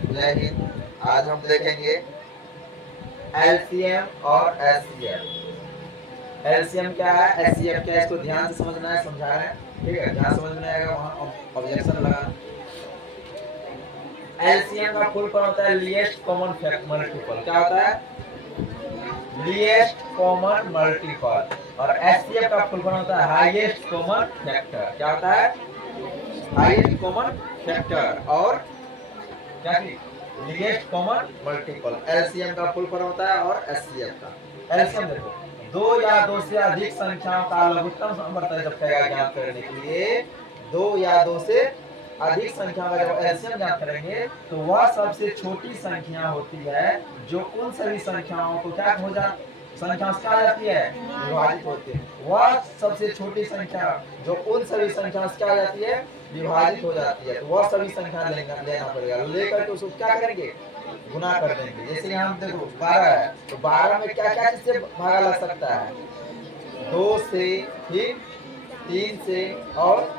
जय हिंद। आज हम देखेंगे एलसीएम और एचसीएफ। एलसीएम क्या है, एचसीएफ क्या है, इसको ध्यान से समझना है, समझा रहे हैं। ठीक है, जहाँ समझ में आएगा वहाँ ऑब्जेक्शन लगाना। एलसीएम का फुल फॉर्म होता है लीस्ट कॉमन मल्टीपल। क्या होता है? Least common multiple. और एचसीएफ का फुल फॉर्म होता है हाईएस्ट कॉमन फैक्टर। क्या होता है? हाईएस्ट कॉमन फैक्टर और क्या चीज? Least common multiple. एलसीएम का फुल फॉर्म होता है और एचसीएफ का। एलसीएम देखो, दो या दो से अधिक संख्याओं का लघुत्तम समवर्त जब कहेगा ज्ञात करने के लिए, दो या दो से अधिक संख्या का जब एलसीएम ज्ञात करेंगे तो वह सबसे छोटी संख्या होती है जो उन सभी संख्याओं को क्या हो जा संख्या से क्या जाती है, विभाजित होती है। वह सबसे छोटी संख्या जो उन सभी संख्या से क्या जाती है, विभाजित हो जाती है। तो वह सभी संख्या लेना पड़ेगा, लेकर के उसको क्या करेंगे, गुना कर देंगे। जैसे यहाँ देखो 12 है, तो 12 में क्या क्या चीज से भागा लग सकता है? 2 से, फिर 3 से और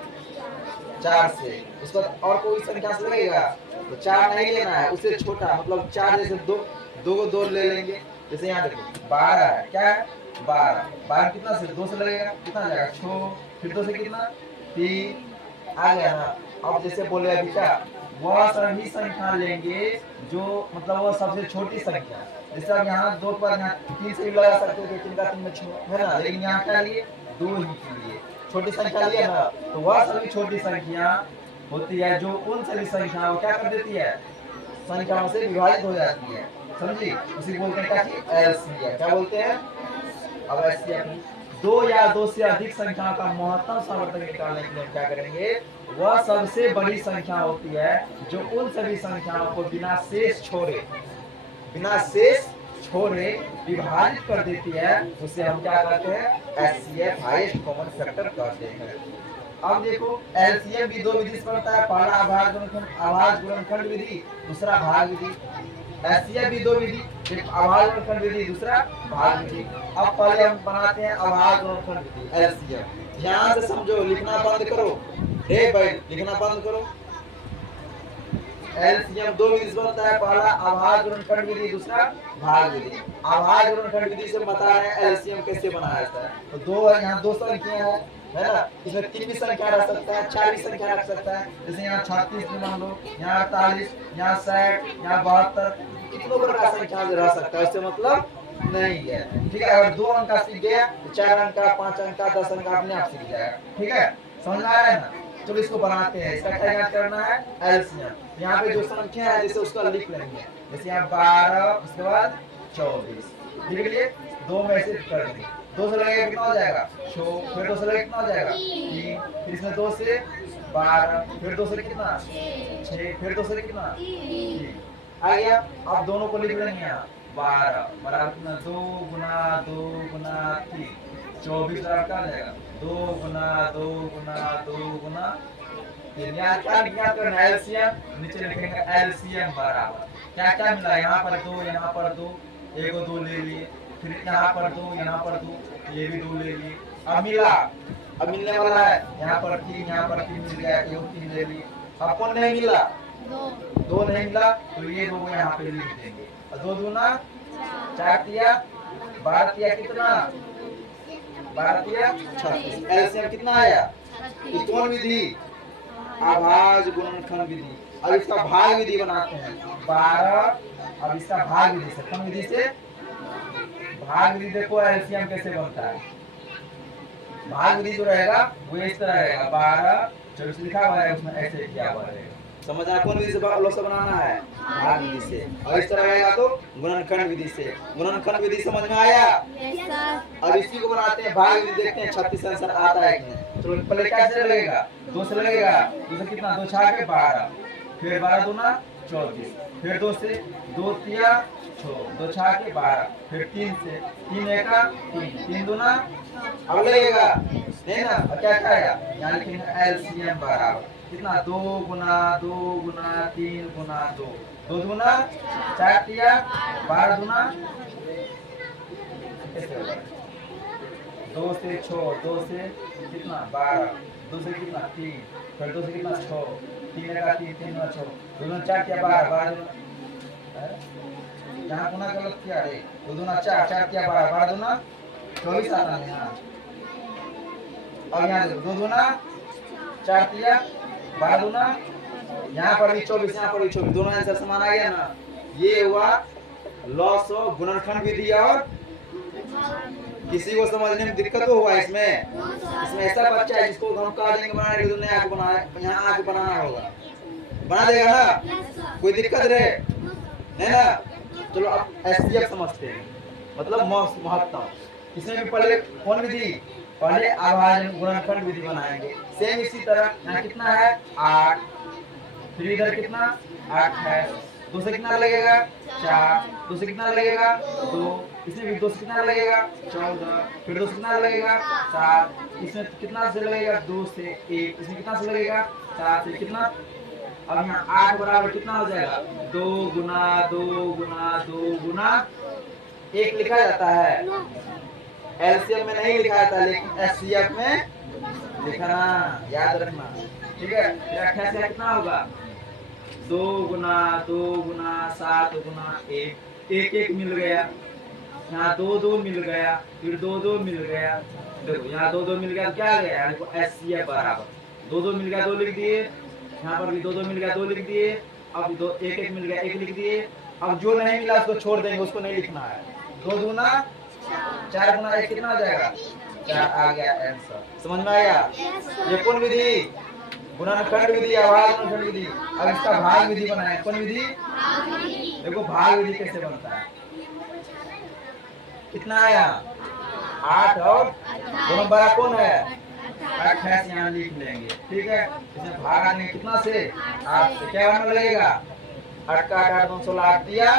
4 से। उसके बाद और कोई संख्या से लगेगा तो 4 नहीं लेना है, उससे छोटा मतलब 4 जैसे दो दो को 2 ले लेंगे। जैसे यहाँ देखो 12 है, क्या है 12, 12 कितना से 2 से लगेगा, कितना आ जाएगा 6, फिर 2 से कितना 3, आ गया ना। अब जैसे बोले अभी क्या, वह सभी संख्या लेंगे जो मतलब वह सबसे छोटी संख्या। जैसे अब यहाँ 2 पर यहाँ 3 से भी लगा सकते थे, 3 का 3 में 6 है ना, लेकिन यहाँ क्या लिए 2 ही के लिए छोटी संख्या लिए ना। तो वह सभी छोटी संख्या होती है जो उन सभी संख्याओं क्या कर देती है, संख्याओं से विभाजित हो जाती है। समझी? उसी बोलते हैं क्या चीज, एलसीएम। क्या बोलते हैं? अब एलसीएम दो या दो से अधिक संख्याओं का महत्तम सामर्थ्य निकालने के लिए हम क्या करेंगे, वह सबसे बड़ी संख्या होती है जो उन सभी संख्याओं को बिना शेष छोड़े विभाजित कर देती है। उसे हम क्या कहते हैं, एचसीएफ हाईएस्ट कॉमन फैक्टर कहते हैं। अब देखो एलसीएम भी दो विधि से बनता है, पहला आभाज्य गुणनखंड विधि, दूसरा भाग विधि। एचसीएफ भी दो विधि, एक आभाज्य गुणनखंड विधि, दूसरा भाग विधि। अब पहले हम बनाते हैं आभाज्य गुणनखंड विधि एलसीएम। ध्यान से समझो, लिखना बंद करो, डे बाय लिखना बंद करो। एलसीएम दो विधि से बनता है, पहला आभाज्य गुणनखंड विधि, दूसरा भाग विधि। आभाज्य गुणनखंड विधि से बता रहे हैं एलसीएम कैसे बनाया जाता है। तो दो है, यहाँ दो संख्या है ना, इसमें 3 भी संख्या रह सकता है, 4 भी संख्या रख सकता है। जैसे यहाँ 36 मान लो, यहाँ 48, यहाँ 60, यहाँ 72, कितनों प्रकार संख्या रह सकता है, उससे मतलब नहीं है। ठीक है, अगर 2 अंक का सीख गया तो 4 अंक का, 5 अंक का, 10 अंक का अपने आप सीख जाएगा। ठीक है, समझ आ रहा है ना? चलो इसको बनाते हैं। इसका क्या याद करना है, एलसीएम। यहाँ पे जो संख्या है जैसे उसका लिख लेंगे। जैसे यहाँ 12, उसके बाद 24 लिख लिए, 2 में से कर देंगे। 2 से लगेगा कितना हो जाएगा 6, फिर 2 से लगेगा कितना हो जाएगा 3, फिर इसमें 2 से 12, फिर 2 से कितना 6, फिर 2 से कितना 3 आ गया। अब दोनों को लिख लेंगे यहाँ 12 बराबर कितना 2 गुना 2 गुना 3, 24 बराबर क्या आ जाएगा 2 गुना 2 गुना 2 गुना 3। यहाँ क्या ज्ञात करना है, एलसीएम। नीचे लिखेंगे एलसीएम बराबर क्या क्या मिला, यहाँ पर 2, यहाँ पर 2, एक 2 ले लिए, फिर यहाँ पर 2, यहाँ पर 2, ये भी 2 ले लिए। अब मिला, अब मिलने वाला है, यहाँ पर 3, यहाँ पर 3 मिल गया, ये 3 ले लिए। अब कौन नहीं मिला, 2 नहीं मिला, तो ये 2 यहाँ पे लिख देंगे। और 2 दूना 4 तिया 12 तिया कितना 12 तिया 36। एलसीएम कितना आया, ये कौन विधि, आभाज्य गुणनखंड विधि। अब इसका भाग विधि बनाते हैं 12। अब इसका भाग विधि से, कौन विधि से, भाग विधि। देखो एलसीएम कैसे बनता है, भाग विधि जो रहेगा वो इस तरह रहेगा, 12 जो लिखा हुआ है उसमें ऐसे किया हुआ रहेगा। समझना कौन विधि से लोग से बनाना है, भाग विधि से। और इस तरह रहेगा तो गुणनखंड विधि से। गुणनखंड विधि समझ में आया? अब इसी को बनाते हैं भाग विधि, देखते हैं 36 आंसर आता है कि नहीं। तो पहले कैसे लगेगा, 2 से लगेगा, 2 से कितना 2 6 के 12, फिर 12 दूना 24, फिर 2 से 2 तिया 6, 2 6 के 12, फिर 3 से 3 एका 3, 3 दूना अब लगेगा नहीं ना। अब क्या आएगा, यहाँ लिखेंगे एलसीएम बराबर कितना 2 गुना 2 गुना 3 गुना 2, 2 दूना 4 तिया 12 दूना 2 से 6, 2 से कितना 12, 2 से कितना 3, फिर 2 से कितना 6, तीन का तीन, तीन दूना छः, दो दूना चार किया 12, 12 दूना यहाँ पुनः गलत किया रे, दो दूना चार, चार किया 12, 12 दूना 24 आता है यहाँ। अब यहाँ देखो, दो दूना चार किया 12 दूना, यहाँ पर भी 24, यहाँ पर भी 24, दोनों आंसर समान आ गया ना। ये हुआ लॉस ऑफ गुणनखंड विधि। और किसी को समझने में दिक्कत तो हुआ इसमें ऐसा बच्चा है जिसको हम कह देंगे बनाने के लिए नया आंख बनाए, यहाँ आंख बनाना होगा, बना देगा ना, कोई दिक्कत रहे है ना। चलो अब एससीएफ समझते हैं, मतलब महत्तम। इसमें भी पहले कौन विधि, पहले अभाजन गुणनखंड विधि बनाएंगे। सेम इसी तरह यहाँ कितना है 8, फिर इधर कितना 8 है, 2 से कितना लगेगा 4, 2 से कितना लगेगा 2, इसमें भी 2 से कितना लगेगा 14, फिर 2 से कितना लगेगा 7, इसमें कितना से लगेगा 2 से 1, इसमें कितना से लगेगा 4 से कितना। अब यहाँ 8 बराबर कितना हो जाएगा 2 गुना 2 गुना 2 गुना 1 लिखा जाता है। एलसीएम में नहीं लिखा जाता, लेकिन एचसीएफ में लिखना याद रखना, ठीक है। 28 से कितना होगा 2 गुना 2 गुना 7 गुना 1, 1 1 मिल गया, यहाँ 2 2 मिल गया, फिर 2 2 मिल गया, देखो यहाँ 2 2 मिल गया तो क्या आ गया, देखो एचसीएफ बराबर 2 2 मिल गया 2 लिख दिए, यहाँ पर भी 2 2 मिल गया 2 लिख दिए, अब 2 1 1 मिल गया 1 लिख दिए। अब जो नहीं मिला उसको छोड़ देंगे, उसको नहीं लिखना है। 2 दूना 4 गुना 1 कितना हो जाएगा 4 आ गया आंसर। समझ में आया? ये कौन विधि, गुणनखंड विधि, अभाज्य गुणनखंड विधि। अब इसका भाग विधि बनाए, कौन विधि, देखो भाग विधि कैसे बनता है। कितना आया 8 और दोनों बड़ा कौन है 28, यहाँ लिख लेंगे, ठीक है। इसमें भाग आने कितना से 8 से, क्या बनने लगेगा 8 का 8 8 16 8 दिया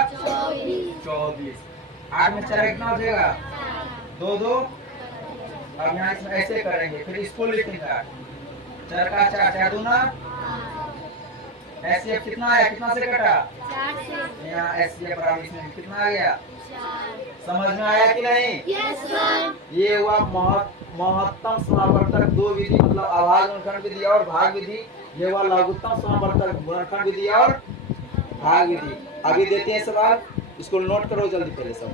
24, 8 में 4 कितना हो जाएगा 2 2। अब यहाँ इसमें ऐसे करेंगे, फिर इसको लिखेंगे 4 का 4 4 दूना, एचसीएफ कितना है, कितना से कटा 4 से, यहाँ एचसीएफ बराबर इसमें कितना आ गया 4। समझ में आया कि नहीं? Yes sir. ये हुआ महत्तम समावर्तक 2 विधि, मतलब अभाज्य गुणनखंड विधि और भाग विधि। ये हुआ लघुत्तम समावर्तक गुणनखंड विधि और भाग विधि। अभी देते हैं सवाल, इसको नोट करो जल्दी पहले सब।